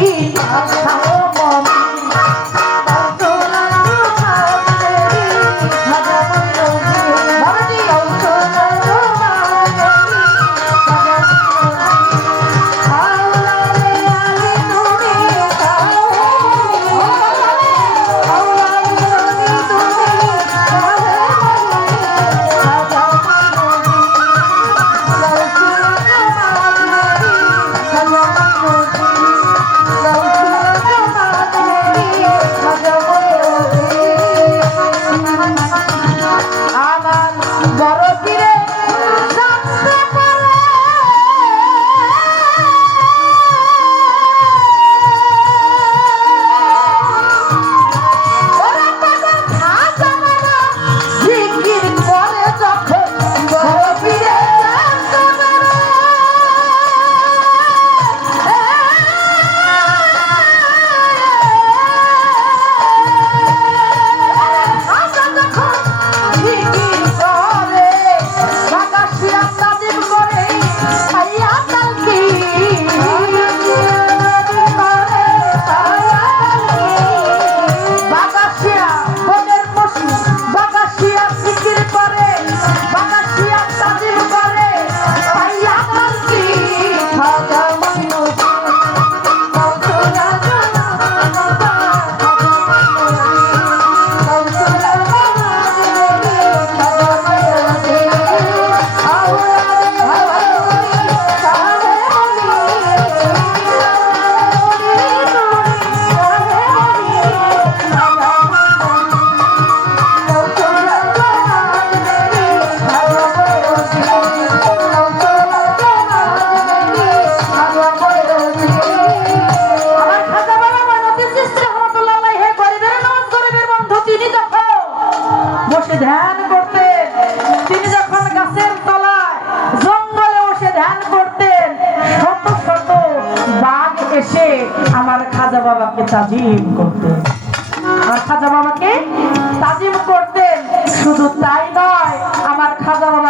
一条 আমার খাজা বাবাকে তাজিম করতে আমার খাজা বাবাকে তাজিম করতেন। শুধু তাই নয়, আমার খাজা বাবা